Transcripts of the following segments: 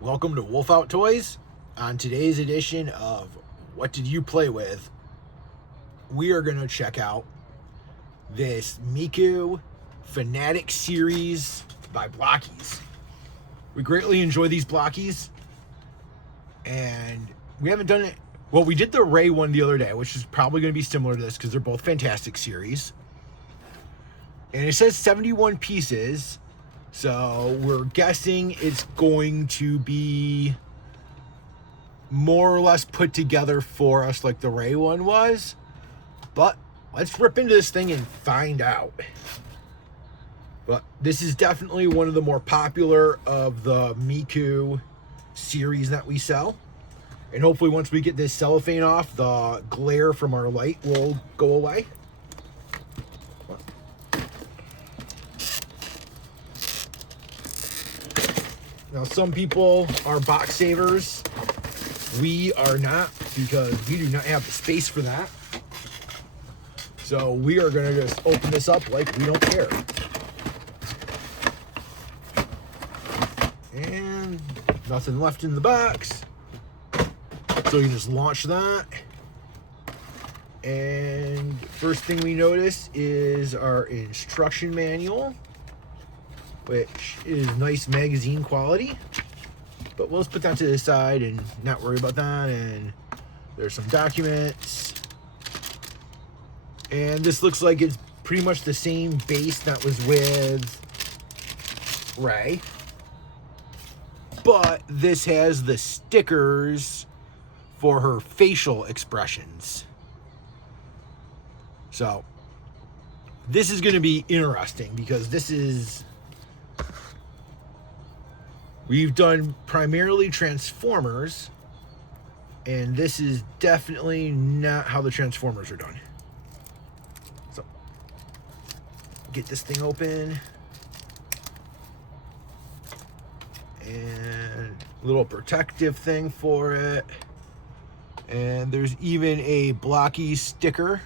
Welcome to Wolf Out Toys. On today's edition of What Did You Play With, we are going to check out this Miku Fanatics series by Blokees. We greatly enjoy these blokees, and we haven't done it. Well, we did the Ray one the other day, which is probably going to be similar to this because they're both fantastic series. And it says 71 pieces. So we're guessing it's going to be more or less put together for us like the Ray one was. But let's rip into this thing and find out. But this is definitely one of the more popular of the Miku series that we sell. And hopefully once we get this cellophane off, the glare from our light will go away. Now, some people are box savers. We are not, because we do not have the space for that. So we are going to just open this up like we don't care. And nothing left in the box. So you just launch that. And first thing we notice is our instruction manual, which is nice magazine quality, but we'll just put that to the side and not worry about that. And there's some documents, and this looks like it's pretty much the same base that was with Ray, but this has the stickers for her facial expressions. So this is going to be interesting because we've done primarily Transformers, and this is definitely not how the Transformers are done. So, get this thing open. And a little protective thing for it. And there's even a blocky sticker.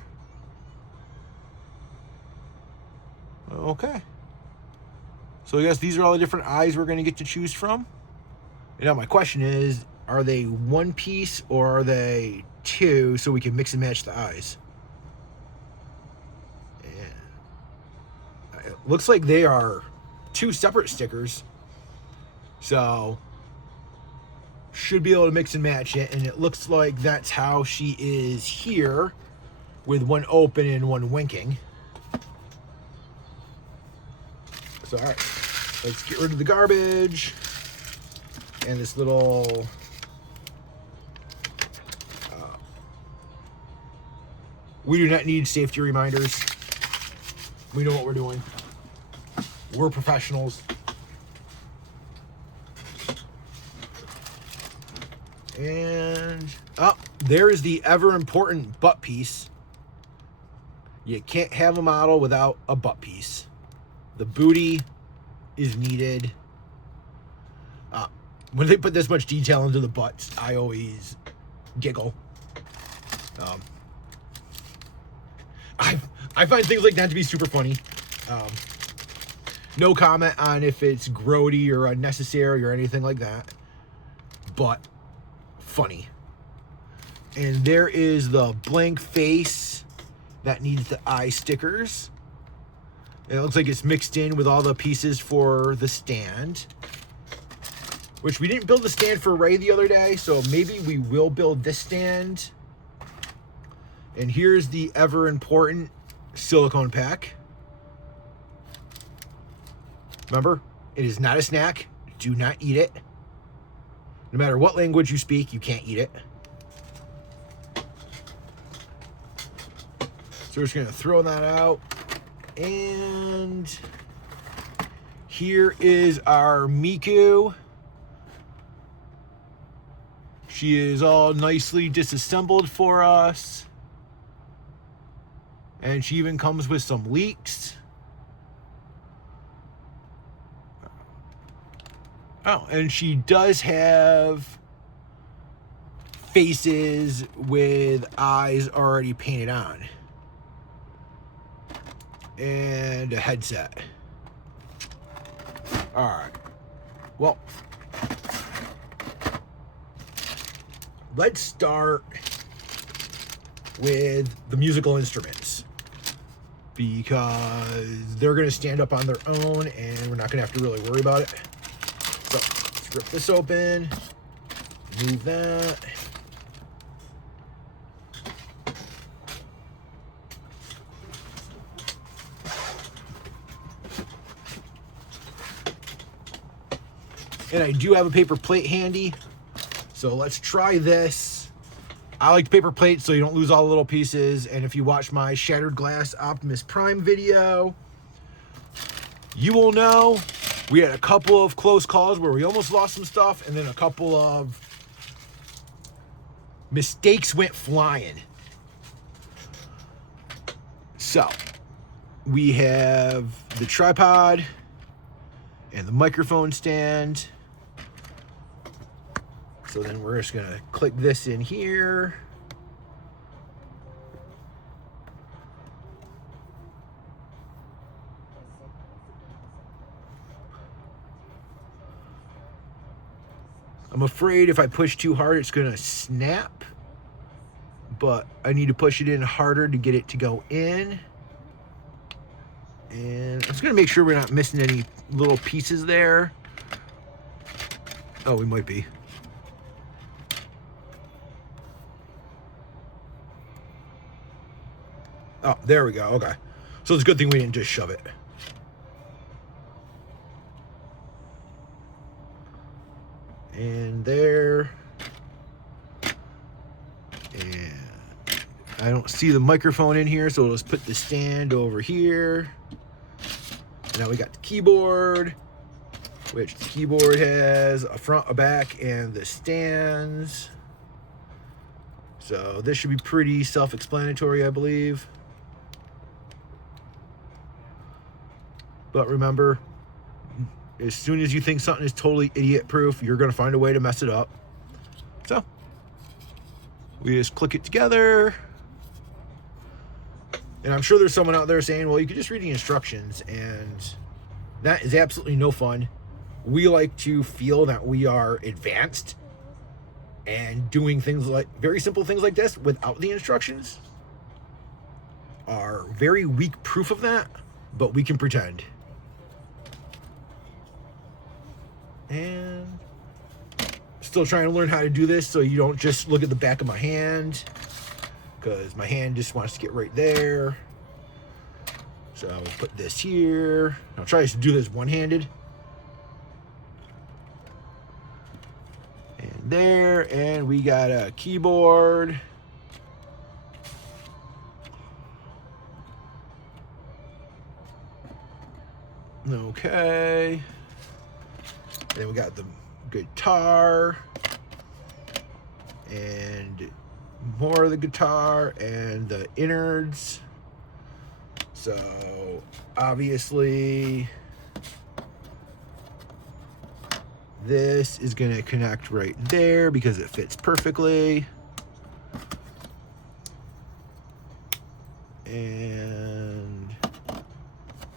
Okay. So I guess these are all the different eyes we're going to get to choose from. And now my question is, are they one piece or are they two so we can mix and match the eyes? And it looks like they are two separate stickers. So should be able to mix and match it. And it looks like that's how she is here, with one open and one winking. So, all right, let's get rid of the garbage and this little we do not need safety reminders. We know what we're doing. We're professionals. And there is the ever important butt piece. You can't have a model without a butt piece. The booty is needed. When they put this much detail into the butts, I always giggle. I find things like that to be super funny. No comment on if it's grody or unnecessary or anything like that, but funny. And there is the blank face that needs the eye stickers. It looks like it's mixed in with all the pieces for the stand, which we didn't build the stand for Ray the other day, so maybe we will build this stand. And here's the ever important silicone pack. Remember, it is not a snack. Do not eat it. No matter what language you speak, you can't eat it. So we're just going to throw that out. And here is our Miku. She is all nicely disassembled for us. And she even comes with some leaks. Oh, and she does have faces with eyes already painted on. And a headset. All right. Well, let's start with the musical instruments, because they're going to stand up on their own and we're not going to have to really worry about it. So let's rip this open, move that. And I do have a paper plate handy, so let's try this. I like paper plates so you don't lose all the little pieces. And if you watch my Shattered Glass Optimus Prime video, you will know we had a couple of close calls where we almost lost some stuff, and then a couple of mistakes went flying. So we have the tripod and the microphone stand. So then we're just gonna click this in here. I'm afraid if I push too hard, it's gonna snap, but I need to push it in harder to get it to go in. And I'm just gonna make sure we're not missing any little pieces there. Oh, we might be. Oh, there we go. Okay. So it's a good thing we didn't just shove it. And there. And I don't see the microphone in here, so let's put the stand over here. Now we got the keyboard, which the keyboard has a front, a back, and the stands. So this should be pretty self-explanatory, I believe. But remember, as soon as you think something is totally idiot-proof, you're going to find a way to mess it up. So we just click it together. And I'm sure there's someone out there saying, well, you could just read the instructions, and that is absolutely no fun. We like to feel that we are advanced, and doing things like very simple things like this without the instructions are very weak proof of that, but we can pretend. And still trying to learn how to do this so you don't just look at the back of my hand, because my hand just wants to get right there. So I'll put this here. I'll try to do this one-handed. And there, and we got a keyboard. Okay. Then we got the guitar and more of the guitar and the innards. So obviously this is going to connect right there because it fits perfectly. And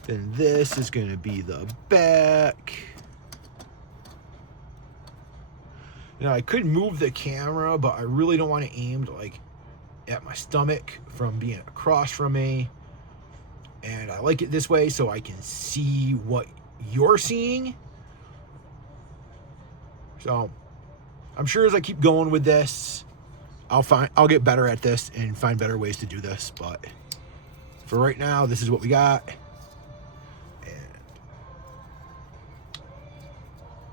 then this is going to be the back. Now I could move the camera, but I really don't want to aim like at my stomach from being across from me. And I like it this way so I can see what you're seeing. So I'm sure as I keep going with this, I'll get better at this and find better ways to do this. But for right now, this is what we got. And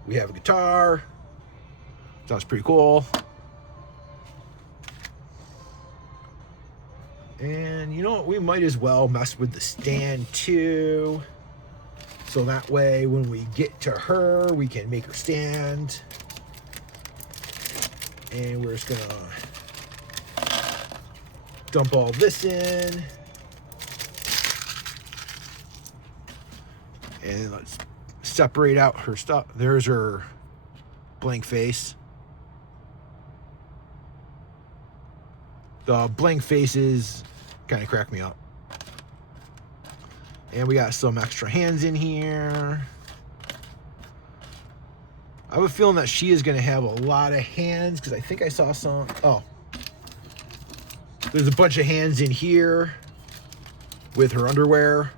we have a guitar. Sounds pretty cool. And you know what? We might as well mess with the stand too. So that way when we get to her, we can make her stand. And we're just gonna dump all this in. And let's separate out her stuff. There's her blank face. The blank faces kind of crack me up. And we got some extra hands in here. I have a feeling that she is going to have a lot of hands because I think I saw some. Oh, there's a bunch of hands in here with her underwear,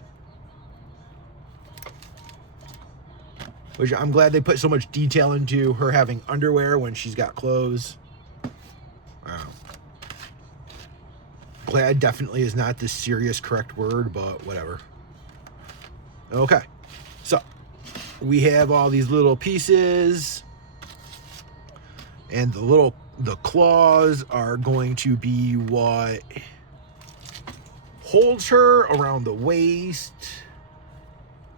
which I'm glad they put so much detail into her having underwear when she's got clothes. Wow. Glad definitely is not the serious correct word, but whatever. Okay, so we have all these little pieces, and the claws are going to be what holds her around the waist.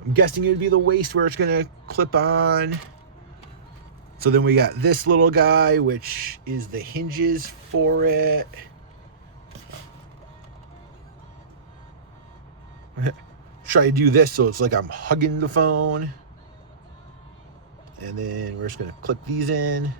I'm guessing it would be the waist where it's going to clip on. So then we got this little guy, which is the hinges for it. Try to do this so it's like I'm hugging the phone. And then we're just going to click these in.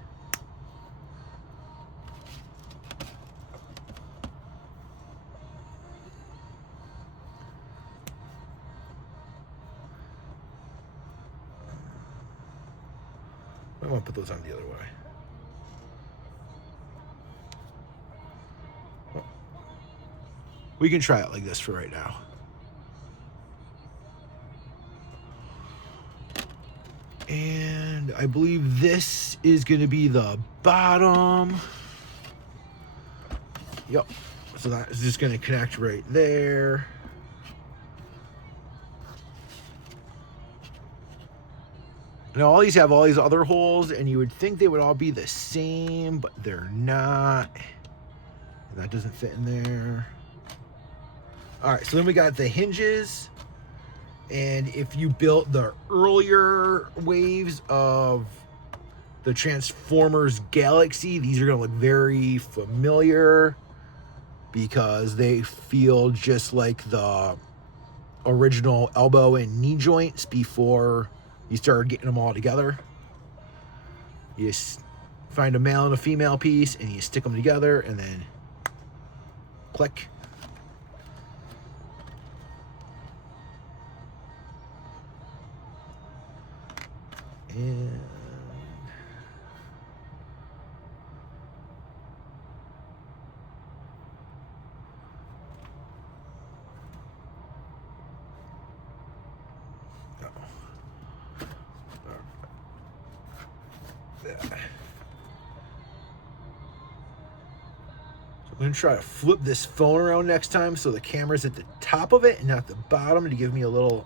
I want to put those on the other way. We can try it like this for right now. And I believe this is going to be the bottom. Yep. So that's just going to connect right there. Now all these have all these other holes, and you would think they would all be the same, but they're not. And that doesn't fit in there. All right, so then we got the hinges. And if you built the earlier waves of the Transformers Galaxy, these are going to look very familiar because they feel just like the original elbow and knee joints before you started getting them all together. You just find a male and a female piece and you stick them together and then click. And I'm going to try to flip this phone around next time so the camera's at the top of it and not the bottom to give me an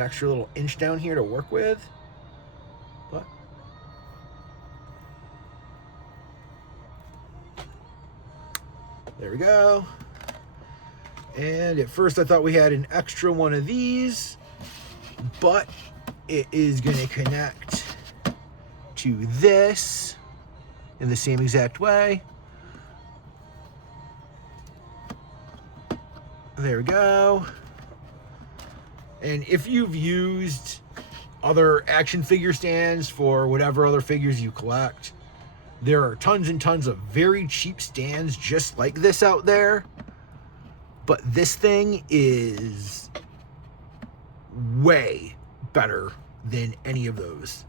extra little inch down here to work with. But there we go. And at first I thought we had an extra one of these, but it is going to connect to this in the same exact way. There we go. And if you've used other action figure stands for whatever other figures you collect, there are tons and tons of very cheap stands just like this out there. But this thing is way better than any of those.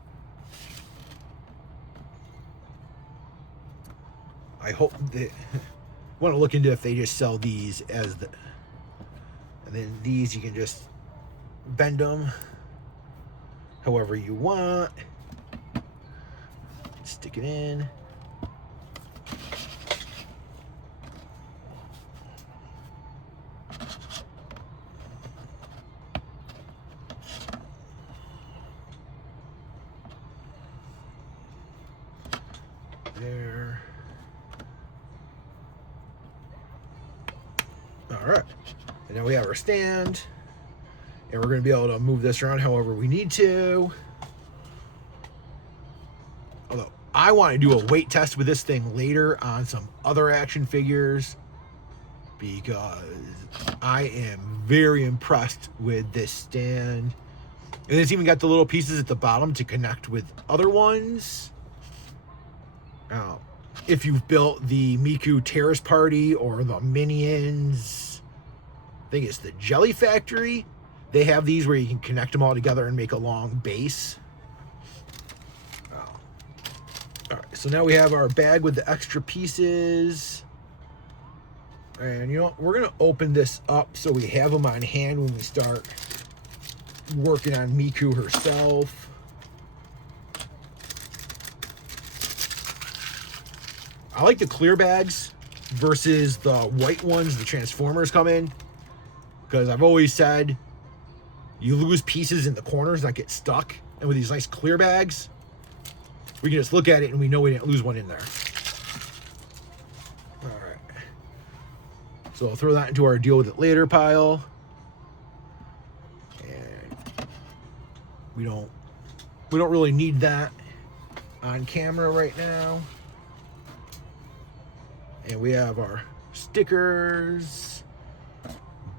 I hope that want to look into if they just sell these as the, and then these you can just bend them however you want. Stick it in. There. All right. And now we have our stand. And we're going to be able to move this around however we need to. Although I want to do a weight test with this thing later on some other action figures, because I am very impressed with this stand. And it's even got the little pieces at the bottom to connect with other ones. Now, if you've built the Miku Terrace Party or the Minions, I think it's the Jelly Factory, they have these where you can connect them all together and make a long base. All right, so now we have our bag with the extra pieces. And you know what? We're going to open this up so we have them on hand when we start working on Miku herself. I like the clear bags versus the white ones the Transformers come in, because I've always said you lose pieces in the corners that get stuck, and with these nice clear bags we can just look at it and we know we didn't lose one in there. All right, so I'll throw that into our deal with it later pile, and we don't really need that on camera right now. And we have our stickers,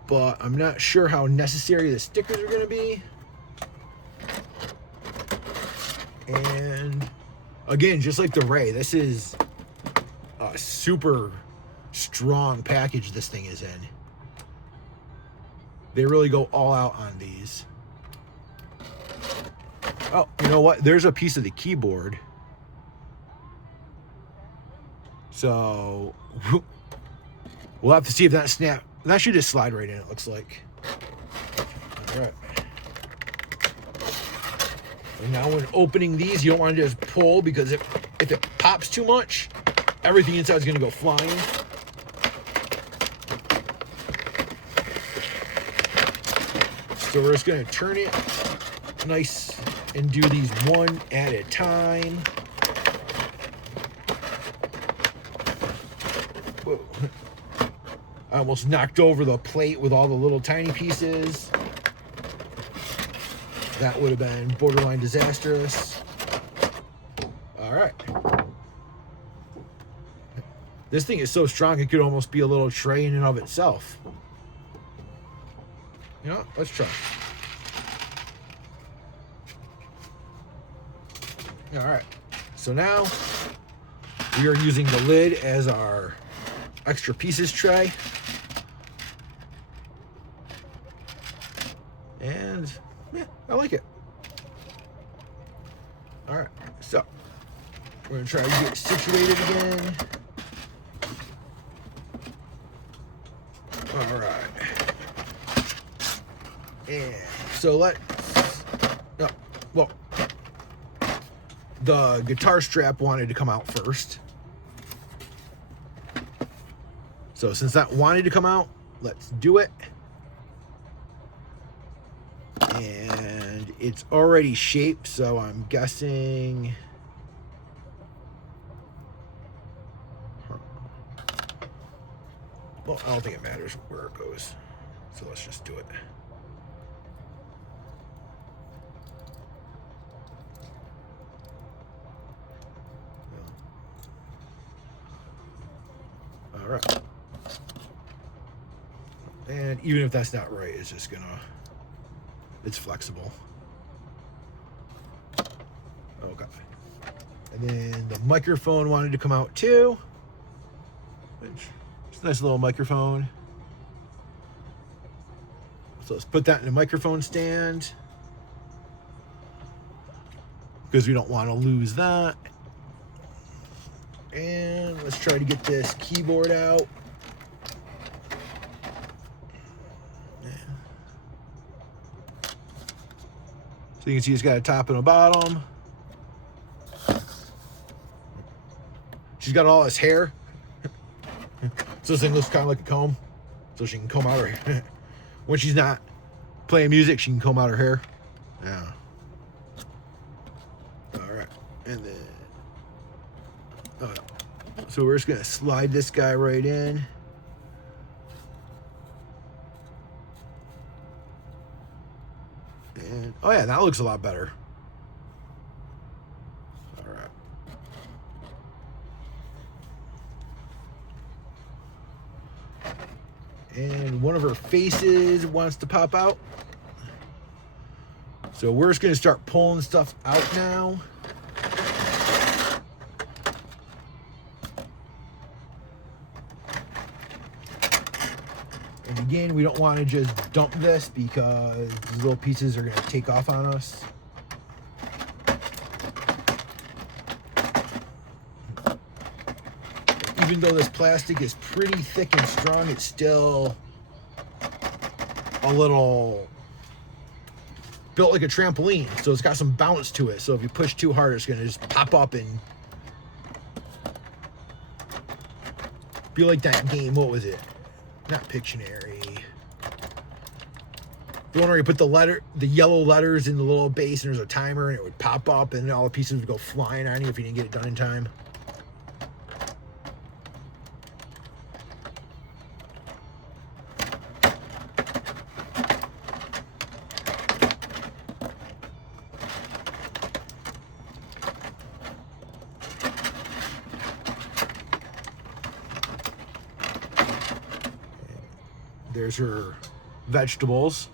but I'm not sure how necessary the stickers are going to be. And again, just like the Ray, this is a super strong package this thing is in. They really go all out on these. Oh, you know what? There's a piece of the keyboard. So we'll have to see if that snap. That should just slide right in, it looks like. All right. And now when opening these, you don't want to just pull, because if it pops too much, everything inside is going to go flying. So we're just going to turn it nice and do these one at a time. Whoa. I almost knocked over the plate with all the little tiny pieces. That would have been borderline disastrous. All right. This thing is so strong it could almost be a little tray in and of itself. You know, let's try. All right. So now we are using the lid as our extra pieces tray. And yeah, I like it. All right, so we're gonna try to get situated again. All right, and so well, the guitar strap wanted to come out first. So since that wanted to come out, let's do it. And it's already shaped, so I'm guessing. Well, I don't think it matters where it goes. So let's just do it. All right. And even if that's not right, it's just gonna, it's flexible. Okay. And then the microphone wanted to come out too. It's a nice little microphone. So let's put that in the microphone stand, because we don't want to lose that. And let's try to get this keyboard out. So you can see it's got a top and a bottom. She's got all this hair. So this thing looks kind of like a comb. So she can comb out her hair. When she's not playing music, she can comb out her hair. Yeah. All right. And then, so we're just going to slide this guy right in. And, oh yeah, that looks a lot better. All right. And one of her faces wants to pop out. So we're just going to start pulling stuff out now. And again, we don't want to just dump this, because these little pieces are going to take off on us. even though this plastic is pretty thick and strong, it's still a little built like a trampoline. So it's got some bounce to it. So if you push too hard, it's going to just pop up and be like that game. What was it? Not Pictionary. The one where you put the yellow letters in the little base and there's a timer and it would pop up and then all the pieces would go flying on you if you didn't get it done in time. There's her vegetables.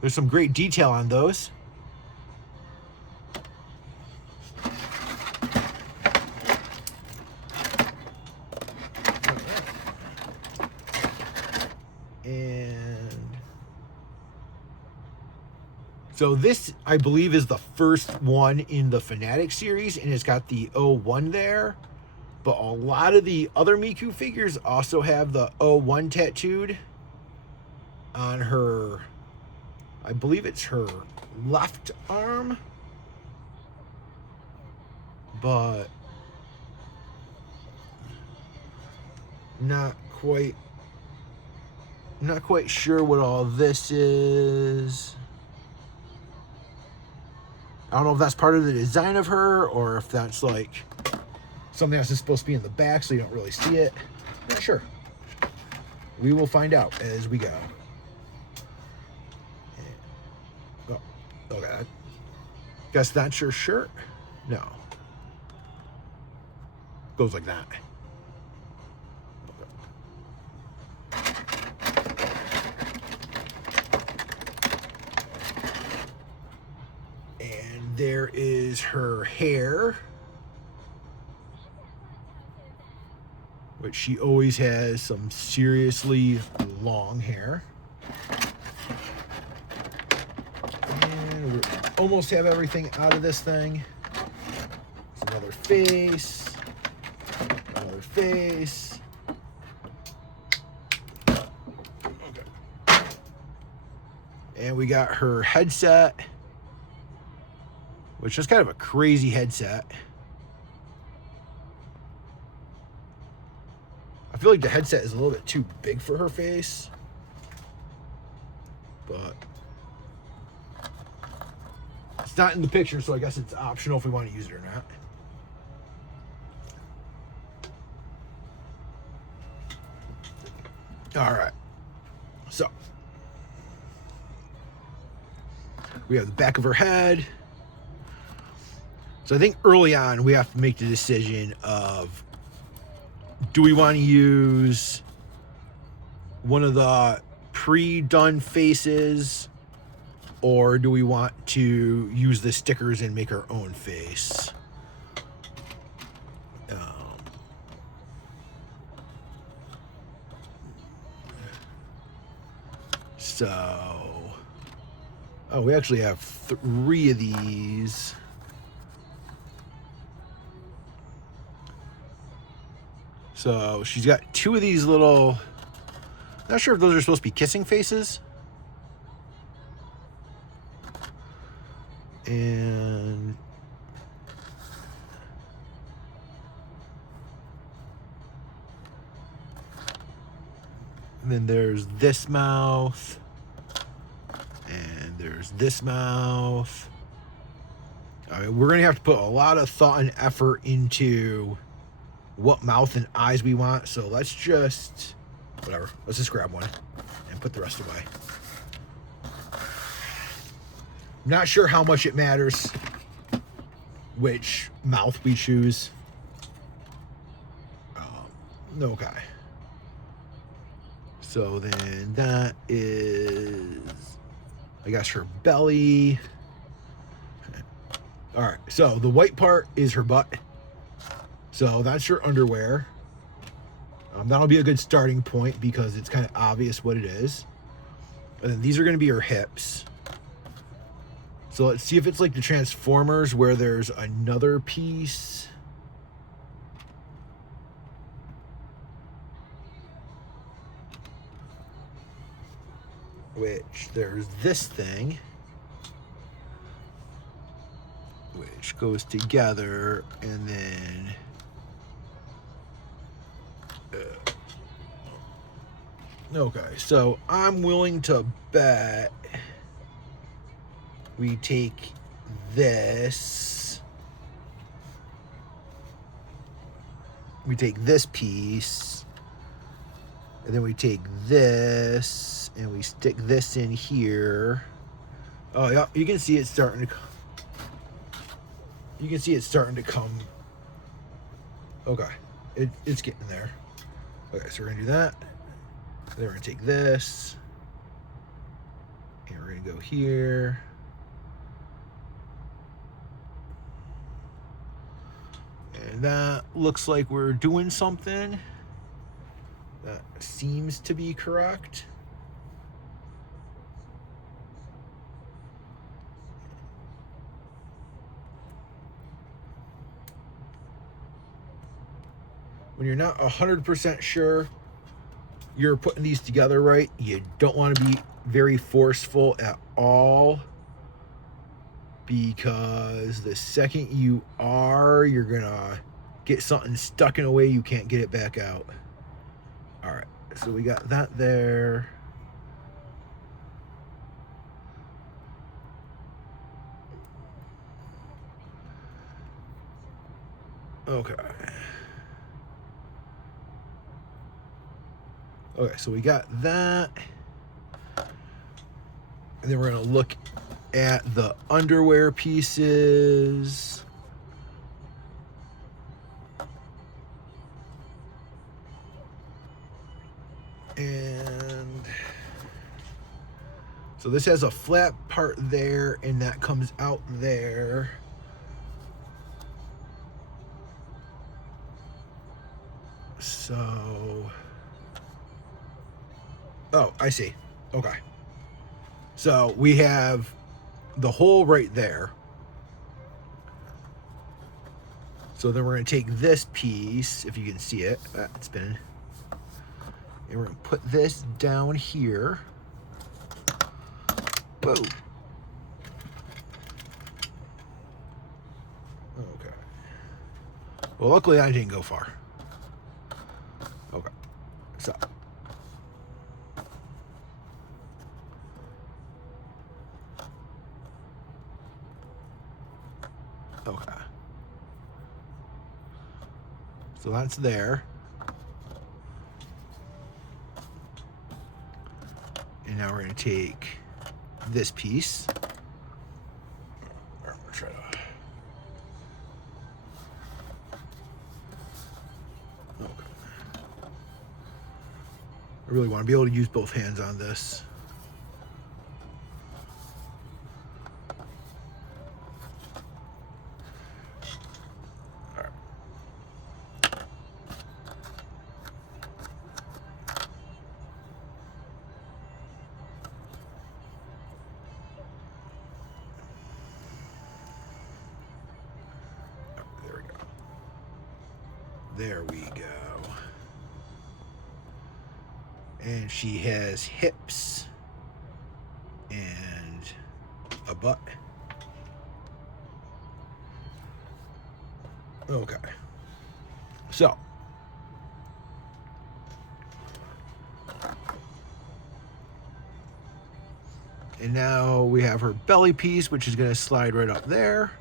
There's some great detail on those. And so this, I believe, is the first one in the Fanatic series, and it's got the 01 there. But a lot of the other Miku figures also have the 01 tattooed on her, I believe it's her left arm. But not quite sure what all this is. I don't know if that's part of the design of her or if that's like something that's supposed to be in the back so you don't really see it. Not sure. We will find out as we go. Oh, okay. Guess that's your shirt? No. Goes like that. And there is her hair, which she always has some seriously long hair. And we almost have everything out of this thing. There's another face. Another face. Okay. And we got her headset, which is kind of a crazy headset. I feel like the headset is a little bit too big for her face, but it's not in the picture, so I guess it's optional if we want to use it or not. All right, so we have the back of her head. So I think early on we have to make the decision of, do we want to use one of the pre-done faces, or do we want to use the stickers and make our own face? We actually have 3 of these. So she's got 2 of these little, not sure if those are supposed to be kissing faces. And then there's this mouth. And there's this mouth. I mean, we're going to have to put a lot of thought and effort into what mouth and eyes we want. So let's just, whatever. Let's just grab one and put the rest away. Not sure how much it matters which mouth we choose. Okay. So then that is, I guess, her belly. All right, so the white part is her butt. So that's her underwear. That'll be a good starting point because it's kind of obvious what it is. And then these are going to be her hips. So let's see if it's like the Transformers where there's another piece. Which there's this thing. Which goes together and then... okay, so I'm willing to bet we take this. We take this piece. And then we take this. And we stick this in here. Oh, yeah, you can see it starting to... You can see it's starting to come. Okay, it's getting there. Okay, so we're going to do that. Then we're going to take this. And we're going to go here. And that looks like we're doing something. That seems to be correct. When you're not 100% sure you're putting these together right, you don't want to be very forceful at all, because the second you are, you're gonna get something stuck in a way you can't get it back out. All right, so we got that there. Okay. Okay, so we got that. And then we're going to look at the underwear pieces. And so this has a flat part there, and that comes out there. So... oh, I see. Okay. So we have the hole right there. So then we're going to take this piece, if you can see it. It's spinning. And we're going to put this down here. Whoa. Okay. Well, luckily I didn't go far. Okay. So... okay. So that's there. And now we're going to take this piece. I'm going to try to... okay. I really want to be able to use both hands on this. There we go. And she has hips and a butt. Okay. So. And now we have her belly piece, which is going to slide right up there.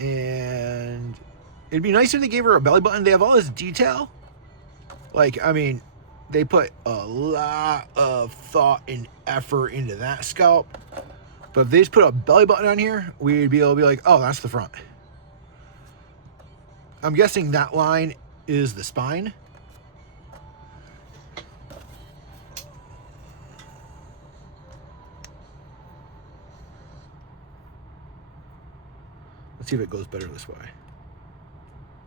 And it'd be nice if they gave her a belly button. They have all this detail. Like, I mean, they put a lot of thought and effort into that scalp. But if they just put a belly button on here, we'd be able to be like, oh, that's the front. I'm guessing that line is the spine. Let's see if it goes better this way.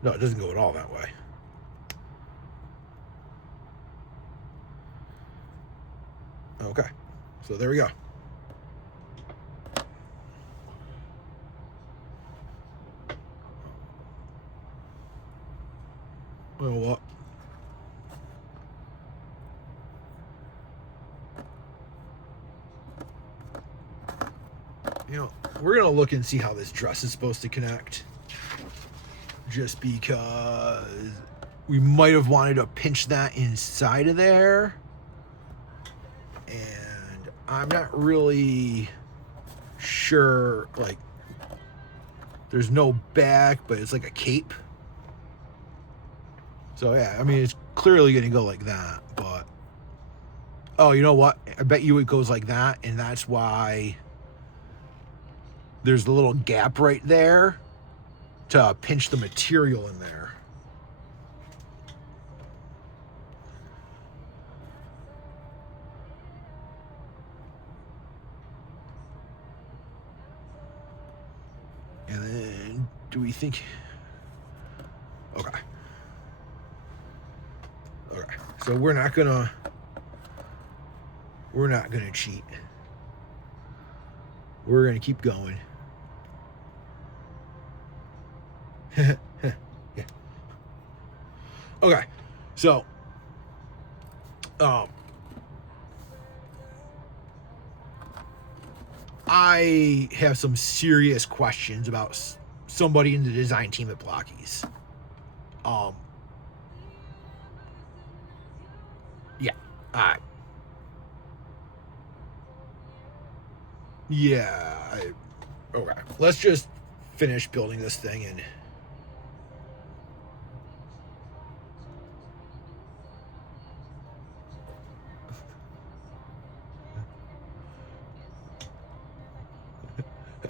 No, it doesn't go at all that way. Okay, so there we go. You know what? You know, we're gonna look and see how this dress is supposed to connect. Just because we might have wanted to pinch that inside of there. And I'm not really sure, like, there's no back, but it's like a cape. So yeah, I mean, it's clearly gonna go like that, but oh, you know what? I bet you it goes like that, and that's why there's a little gap right there to pinch the material in there. And then, do we think... Okay. Okay. So we're not gonna cheat. We're gonna keep going. Yeah. Okay. So, I have some serious questions about somebody in the design team at Blokees. Yeah. Okay. Let's just finish building this thing and...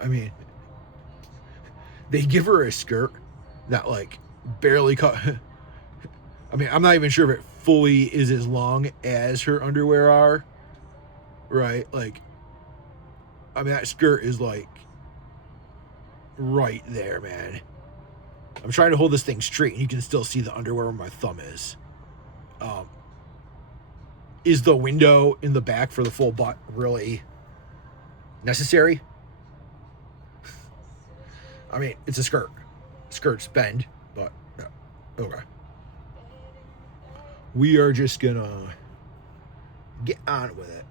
I mean, they give her a skirt that, like, barely cut... I mean, I'm not even sure if it fully is as long as her underwear are. Right? Like, I mean, that skirt is, like, right there, man. I'm trying to hold this thing straight, and you can still see the underwear where my thumb is. Is the window in the back for the full butt really necessary? I mean, it's a skirt. Skirts bend, but yeah. Okay. We are just gonna get on with it.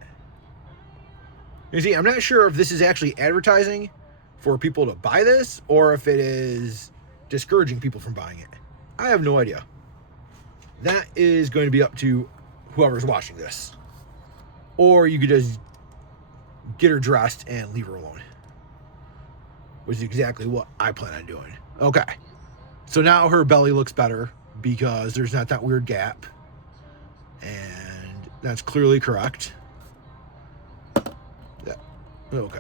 You see, I'm not sure if this is actually advertising for people to buy this or if it is discouraging people from buying it. I have no idea. That is going to be up to whoever's watching this. Or you could just get her dressed and leave her alone. Which is exactly what I plan on doing. Okay. So now her belly looks better because there's not that weird gap. And that's clearly correct. Yeah. Okay.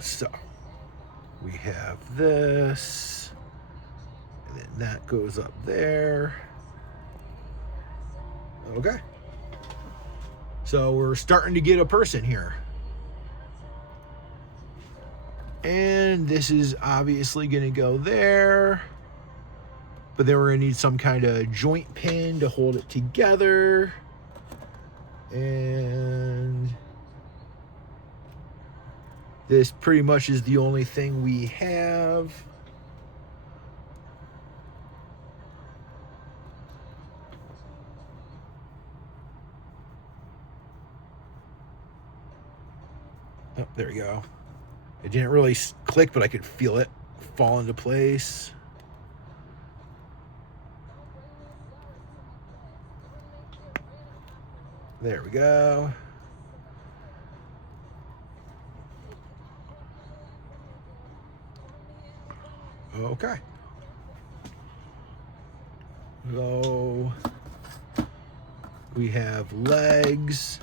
So we have this, and then that goes up there. Okay. So we're starting to get a person here. And this is obviously going to go there. But then we're going to need some kind of joint pin to hold it together. And this pretty much is the only thing we have. Oh, there we go. It didn't really click, but I could feel it fall into place. There we go. Okay. So we have legs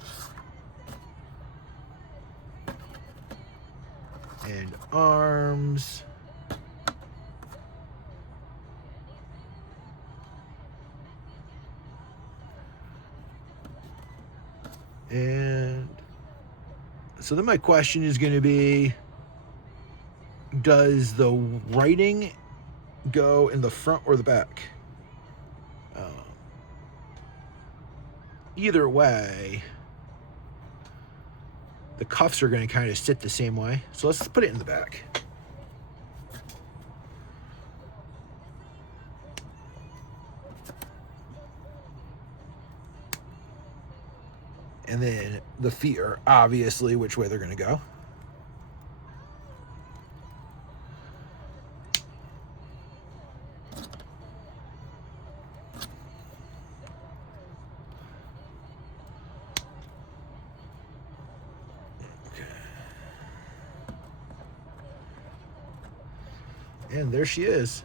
and arms. And so then my question is going to be, does the writing go in the front or the back? Either way, the cuffs are going to kind of sit the same way. So let's put it in the back. And then the feet are obviously which way they're going to go. And there she is.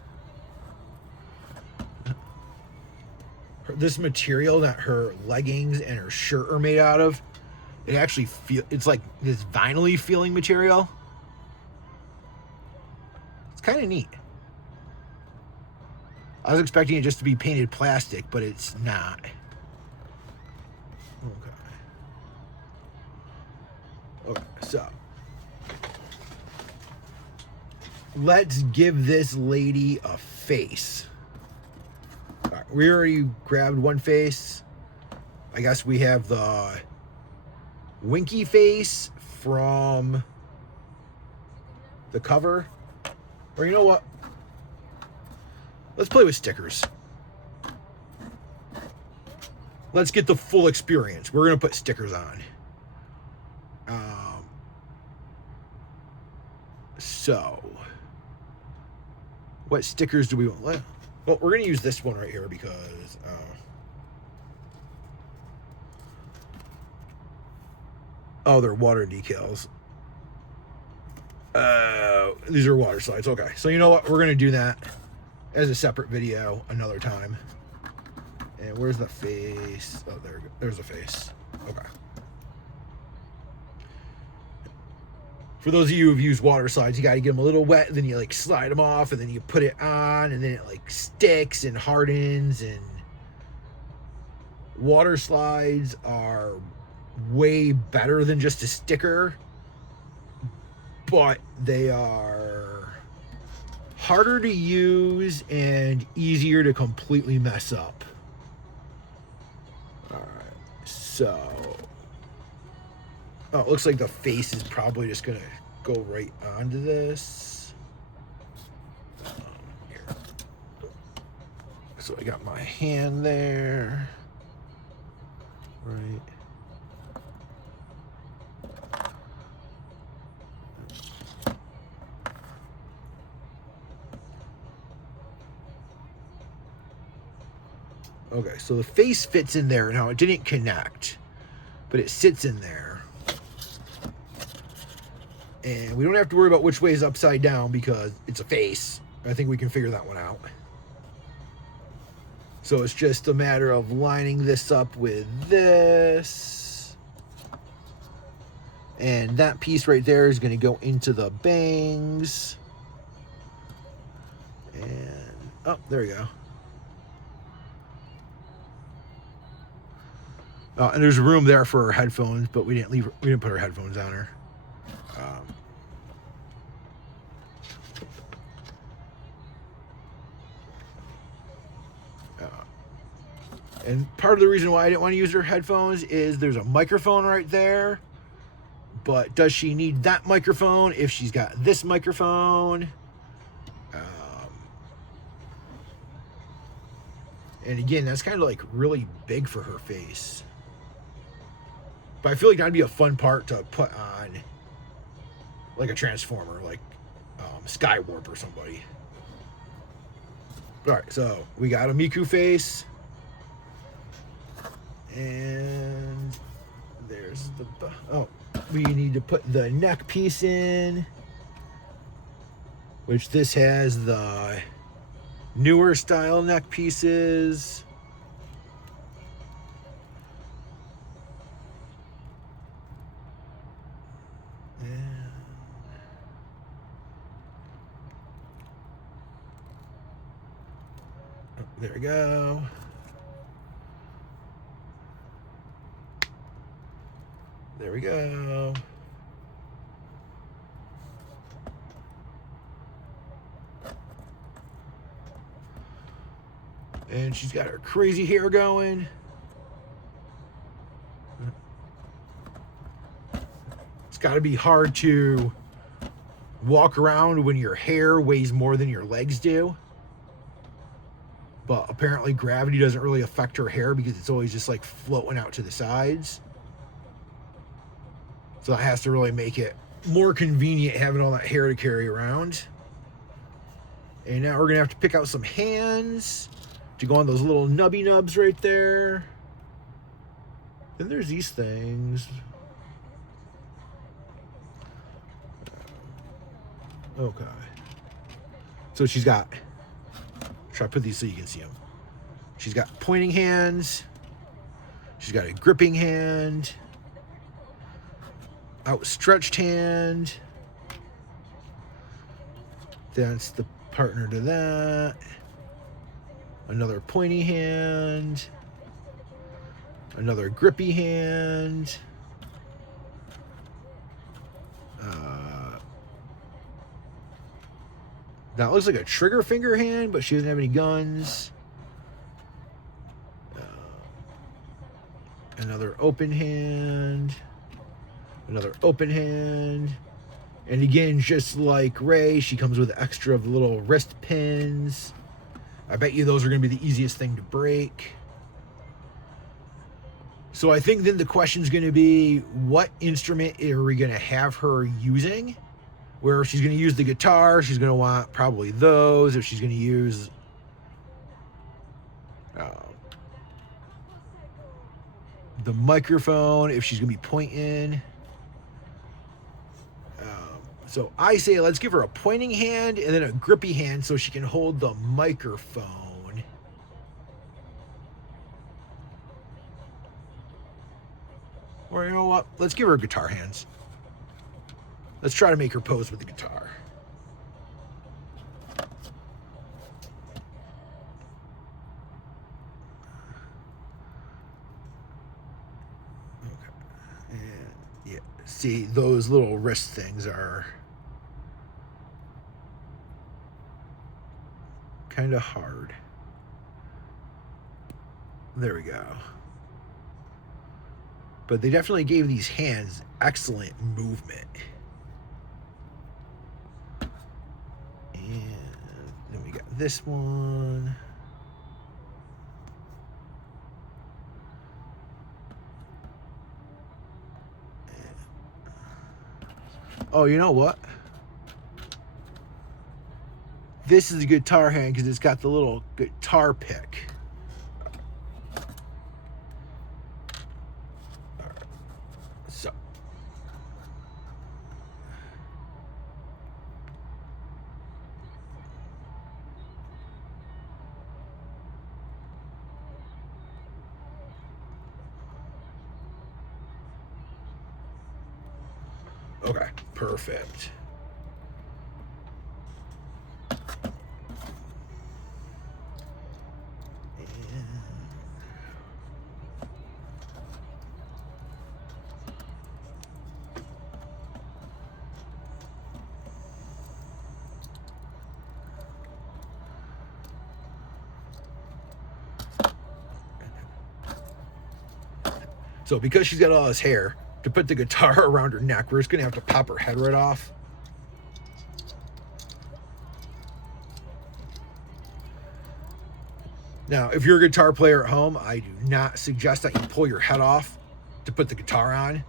This material that her leggings and her shirt are made out of, it actually it's like this vinyl-y feeling material. It's kind of neat. I was expecting it just to be painted plastic, but it's not. Okay, so let's give this lady a face. All right, we already grabbed one face. I guess we have the Winky face from the cover. Or you know what? Let's play with stickers. Let's get the full experience. We're going to put stickers on. So, what stickers do we want? Well, we're going to use this one right here because they're water decals. These are water slides. Okay, so you know what? We're going to do that as a separate video another time. And where's the face? Oh, there's the face. Okay. For those of you who've used water slides, you got to get them a little wet, and then you like slide them off, and then you put it on, and then it like sticks and hardens. And water slides are way better than just a sticker, but they are harder to use and easier to completely mess up. All right, so it looks like the face is probably just gonna go right onto this. Here. So I got my hand there, right. Okay, so the face fits in there. Now, it didn't connect, but it sits in there. And we don't have to worry about which way is upside down because it's a face. I think we can figure that one out. So it's just a matter of lining this up with this. And that piece right there is going to go into the bangs. And, oh, there we go. And there's room there for her headphones, but we didn't put her headphones on her. And part of the reason why I didn't want to use her headphones is there's a microphone right there. But does she need that microphone if she's got this microphone? And again, that's kind of like really big for her face. But I feel like that'd be a fun part to put on like a Transformer, like Skywarp or somebody. All right, so we got a Miku face. And there's we need to put the neck piece in, which this has the newer style neck pieces. There we go. There we go. And she's got her crazy hair going. It's got to be hard to walk around when your hair weighs more than your legs do. But apparently gravity doesn't really affect her hair because it's always just like floating out to the sides. So that has to really make it more convenient having all that hair to carry around. And now we're going to have to pick out some hands to go on those little nubby nubs right there. Then there's these things. Okay. So she's got, try to put these so you can see them. She's got pointing hands. She's got a gripping hand. Outstretched hand. That's the partner to that. Another pointy hand. Another grippy hand. That looks like a trigger finger hand, but she doesn't have any guns. Another open hand. Another open hand. And again, just like Ray, she comes with extra of little wrist pins. I bet you those are going to be the easiest thing to break. So I think then the question is going to be, what instrument are we going to have her using? Where if she's going to use the guitar, she's going to want probably those. If she's going to use the microphone, if she's going to be pointing. So I say let's give her a pointing hand and then a grippy hand so she can hold the microphone. Or you know what? Let's give her guitar hands. Let's try to make her pose with the guitar. Okay. And yeah, see, those little wrist things are kind of hard. There we go. But they definitely gave these hands excellent movement. And then we got this one. Oh, you know what? This is a guitar hand because it's got the little guitar pick. So. Okay, perfect. So because she's got all this hair, to put the guitar around her neck, we're just going to have to pop her head right off. Now, if you're a guitar player at home, I do not suggest that you pull your head off to put the guitar on.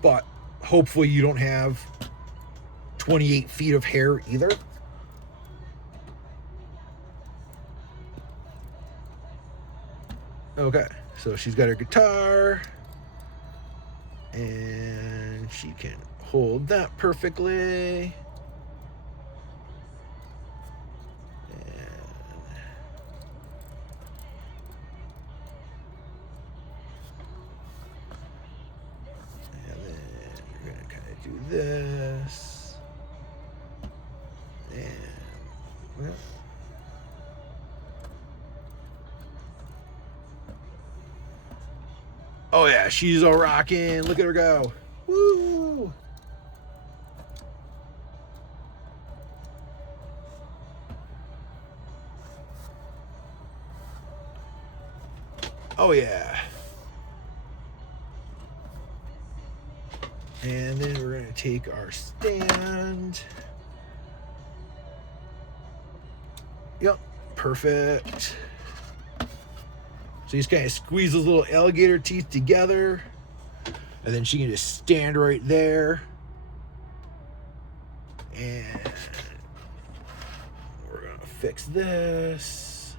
But hopefully you don't have 28 feet of hair either. Okay, so she's got her guitar. And she can hold that perfectly. And then we're going to kind of do this. And well, oh yeah, she's a rockin'. Look at her go. Woo! Oh yeah. And then we're gonna take our stand. Yep, perfect. So you just kind of squeeze those little alligator teeth together. And then she can just stand right there. And we're going to fix this.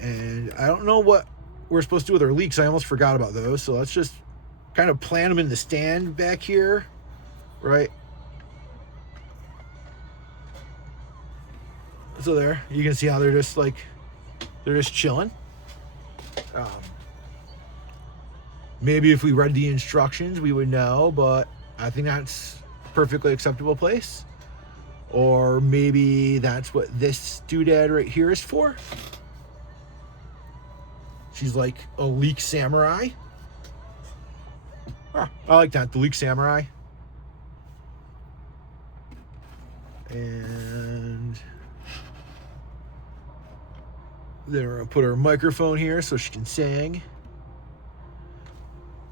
And I don't know what we're supposed to do with our leaks. I almost forgot about those. So let's just kind of plant them in the stand back here. Right? So there, you can see how they're just like, they're just chilling. Maybe if we read the instructions, we would know, but I think that's a perfectly acceptable place. Or maybe that's what this doodad right here is for. She's like a leak samurai. I like that, the leak samurai. And then we're gonna put her microphone here so she can sing.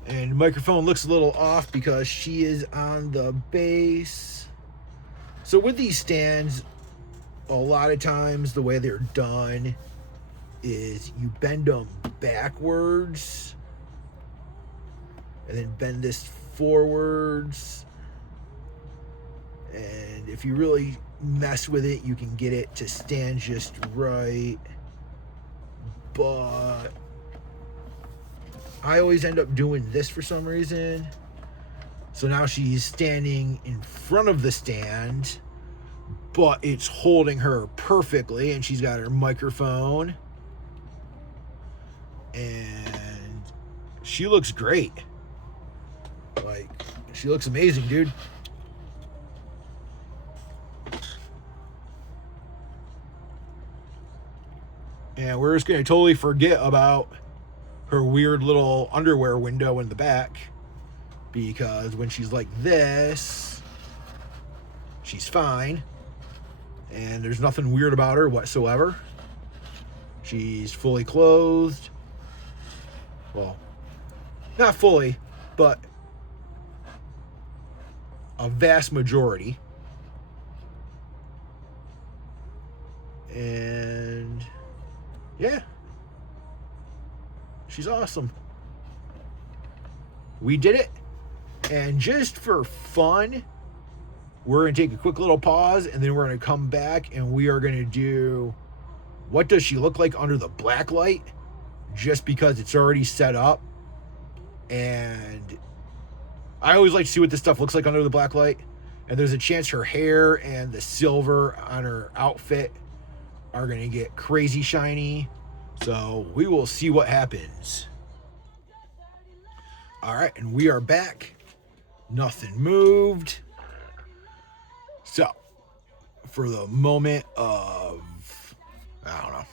And the microphone looks a little off because she is on the bass. So with these stands, a lot of times the way they're done is you bend them backwards and then bend this forwards. And if you really mess with it, you can get it to stand just right. But I always end up doing this for some reason. So now she's standing in front of the stand, but it's holding her perfectly, and she's got her microphone. And she looks great. Like, she looks amazing, dude. And we're just going to totally forget about her weird little underwear window in the back, because when she's like this, she's fine. And there's nothing weird about her whatsoever. She's fully clothed. Well, not fully, but a vast majority. And yeah, she's awesome. We did it. And just for fun, we're going to take a quick little pause, and then we're going to come back and we are going to do what does she look like under the black light, just because it's already set up. And I always like to see what this stuff looks like under the black light. And there's a chance her hair and the silver on her outfit are going to get crazy shiny. So we will see what happens. All right, and we are back. Nothing moved. So, for the moment of, I don't know, I'm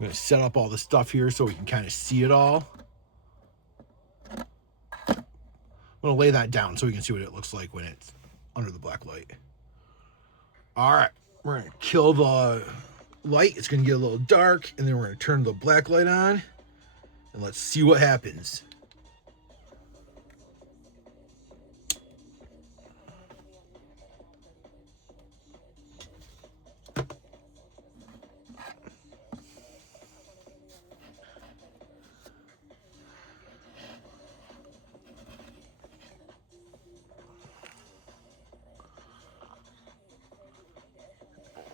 going to set up all the stuff here so we can kind of see it all. I'm going to lay that down so we can see what it looks like when it's under the black light. All right, we're going to kill the light. It's going to get a little dark, and then we're going to turn the black light on, and let's see what happens.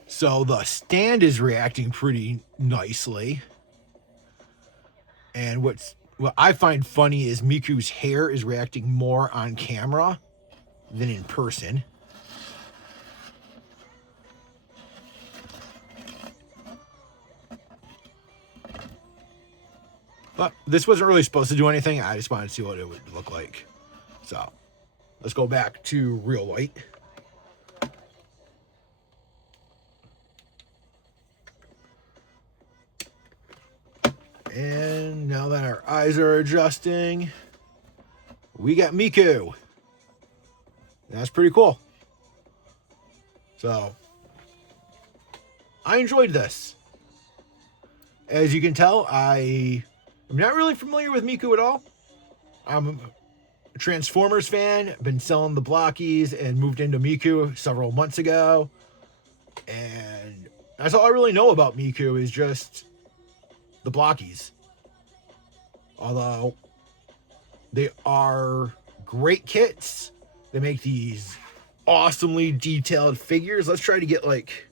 So the stand is reacting pretty nicely. And what I find funny is Miku's hair is reacting more on camera than in person. But this wasn't really supposed to do anything. I just wanted to see what it would look like. So let's go back to real light. And now that our eyes are adjusting, we got Miku. That's pretty cool. So, I enjoyed this. As you can tell, I am not really familiar with Miku at all. I'm a Transformers fan. I've been selling the blokees and moved into Miku several months ago. And that's all I really know about Miku is just the blokees. Although they are great kits. They make these awesomely detailed figures. Let's try to get like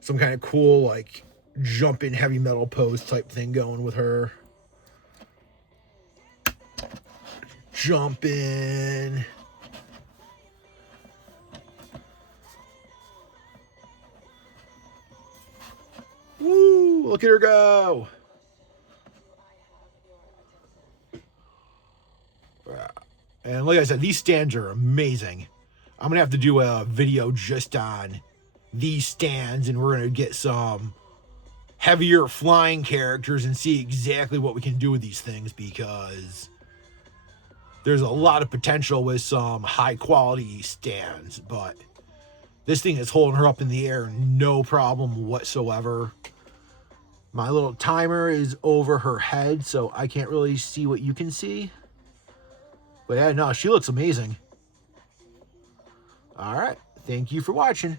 some kind of cool like jumping heavy metal pose type thing going with her. Jumping. Woo! Look at her go. And like I said, these stands are amazing. I'm going to have to do a video just on these stands, and we're going to get some heavier flying characters and see exactly what we can do with these things, because there's a lot of potential with some high quality stands, but this thing is holding her up in the air no problem whatsoever. My little timer is over her head, so I can't really see what you can see. But yeah, no, she looks amazing. All right. Thank you for watching.